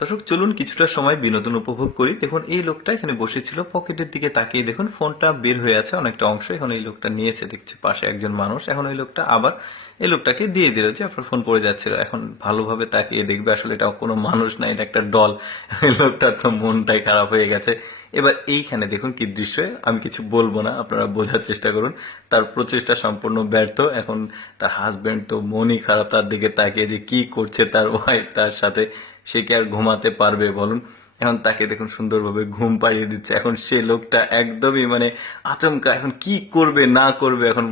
দর্শক চলুন কিছুটা সময় বিনোদন উপভোগ করি। দেখুন এই লোকটা এখানে বসেছিল, পকেটের দিকে তাকিয়ে দেখুন ফোনটা বের হয়ে আছে অনেকটা অংশ। এখন এই লোকটা নিয়েছে, দেখছি পাশে একজন মানুষ। এখন এই লোকটা আবার এই লোকটাকে দিয়ে দিল যে আপনার ফোন পড়ে যাচ্ছিল। এখন ভালোভাবে তাকিয়ে দেখবে আসলে এটা কোনো মানুষ না, এটা একটা ডল। এই লোকটা তো মনটাই খারাপ হয়ে গেছে। এবার এইখানে দেখুন কি দৃশ্য, আমি কিছু বলবো না, আপনারা বোঝার চেষ্টা করুন। তার প্রচেষ্টা সম্পূর্ণ ব্যর্থ। এখন তার হাজবেন্ড তো মনই খারাপ, তার দিকে তাকিয়ে যে কি করছে তার ওয়াইফ তার সাথে। সে কি আর ঘুমাতে পারবে বলুন? এখন তাকে দেখুন সুন্দরভাবে ঘুম পাড়িয়ে দিচ্ছে। এখন সে লোকটা একদমই মানে আচমকা, এখন কি করবে না করবে, এখন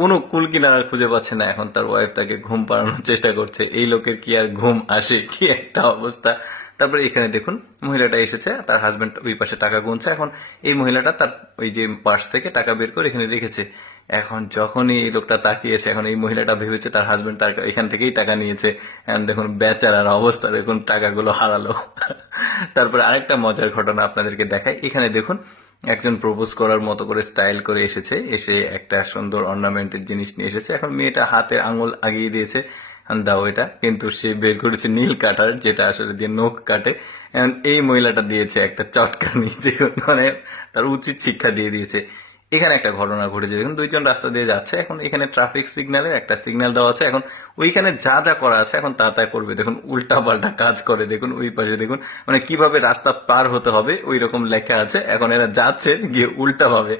কোনো কুল কিনারা খুঁজে পাচ্ছে না। এখন তার ওয়াইফ তাকে ঘুম পাড়ানোর চেষ্টা করছে। এই লোকের কি আর ঘুম আসে? কি একটা অবস্থা। তারপরে এখানে দেখুন মহিলাটা এসেছে, তার হাজবেন্ড ওই পাশে টাকা গুনছে। এখন এই মহিলাটা তার ওই যে পার্স থেকে টাকা বের করে এখানে রেখেছে। এখন যখনই এই লোকটা তাকিয়েছে, এখন এই মহিলাটা ভেবেছে তার হাজবেন্ড তার এখান থেকেই টাকা নিয়েছে। এখন দেখুন বেচারার অবস্থা, দেখুন টাকাগুলো হারালো। তারপরে আরেকটা মজার ঘটনা আপনাদেরকে দেখায়। এখানে দেখুন একজন প্রপোজ করার মতো করে স্টাইল করে এসেছে, এসে একটা সুন্দর অর্নামেন্টের জিনিস নিয়ে এসেছে। এখন মেয়েটা হাতের আঙুল আগিয়ে দিয়েছে, দাও এটা, কিন্তু সে বের করেছে নীল কাটার, যেটা আসলে দিয়ে নখ কাটে। এখন এই মহিলাটা দিয়েছে একটা চটকানি, দেখুন মানে তার উচিত শিক্ষা দিয়ে দিয়েছে। এখানে একটা ঘটনা ঘটেছে, দেখুন দুইজন রাস্তা দিয়ে যাচ্ছে। এখন এখানে ট্রাফিক সিগন্যালের একটা সিগন্যাল দেওয়া আছে। এখন ওইখানে যা যা করা আছে এখন তা তা করবে। দেখুন উল্টা পাল্টা কাজ করে, দেখুন ওই পাশে দেখুন মানে কিভাবে রাস্তা পার হতে হবে ওই রকম লেখা আছে। এখন এরা যাচ্ছে গিয়ে উল্টা ভাবে,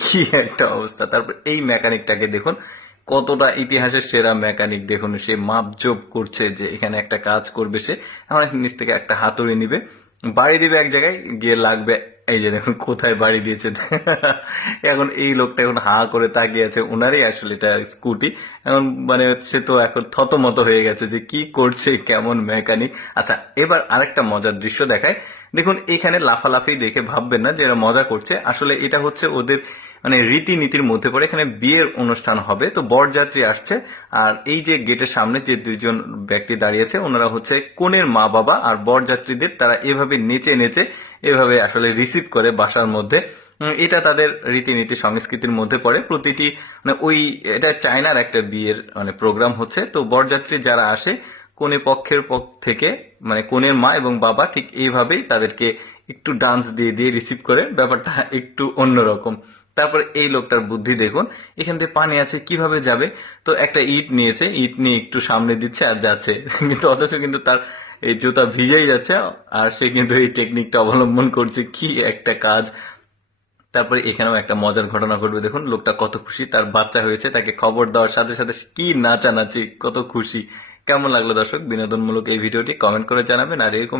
কি একটা অবস্থা। তারপর এই মেকানিকটাকে দেখুন কতটা ইতিহাসের সেরা মেকানিক। দেখুন সে মাপজোপ করছে যে এখানে একটা কাজ করবে সে। এখন নিচ থেকে একটা হাতুড়ি নিবে, বাড়ি দিবে এক জায়গায়, গিয়ে লাগবে। এই যে দেখুন কোথায় বাড়ি দিয়েছে। এখন এই লোকটা এখন হা করে তাকিয়ে আছে, ওনারই আসলে এটা স্কুটি। এখন মানে সে তো এখন থতমত হয়ে গেছে যে কি করছে, কেমন মেকানিক। আচ্ছা এবার আরেকটা মজার দৃশ্য দেখায়। দেখুন এখানে লাফালাফি দেখে ভাববেন না যে এরা মজা করছে, আসলে এটা হচ্ছে ওদের মানে রীতিনীতির মধ্যে পড়ে। এখানে বিয়ের অনুষ্ঠান হবে, তো বরযাত্রী আসছে। আর এই যে গেটের সামনে যে দুইজন ব্যক্তি দাঁড়িয়েছে ওনারা হচ্ছে কনের মা বাবা, আর বরযাত্রীদের তারা এভাবে নেচে নেচে এভাবে আসলে রিসিভ করে বাসার মধ্যে। এটা তাদের রীতিনীতি সংস্কৃতির মধ্যে পড়ে। প্রতিটি মানে ওই এটা চায়নার একটা বিয়ের মানে প্রোগ্রাম হচ্ছে। তো বরযাত্রী যারা আসে কনে পক্ষের পক্ষ থেকে মানে কনের মা এবং বাবা ঠিক এইভাবেই তাদেরকে একটু ডান্স দিয়ে দিয়ে রিসিভ করে, ব্যাপারটা একটু অন্যরকম। তারপরে এই লোকটার বুদ্ধি দেখুন, এখান থেকে পানি আছে কিভাবে যাবে। তো একটা ইট নিয়েছে, ইট নিয়ে একটু সামনে দিচ্ছে আর যাচ্ছে, কিন্তু অথচ কিন্তু তার এই জুতা ভিজেই যাচ্ছে। আর সে কিন্তু এই টেকনিকটা অবলম্বন করছে, কি একটা কাজ। তারপরে এখানেও একটা মজার ঘটনা ঘটবে, দেখুন লোকটা কত খুশি, তার বাচ্চা হয়েছে, তাকে খবর দেওয়ার সাথে সাথে কি নাচানাচি, কত খুশি। কেমন লাগলো দর্শক বিনোদনমূলক এই ভিডিওটি কমেন্ট করে জানাবেন। আর এরকম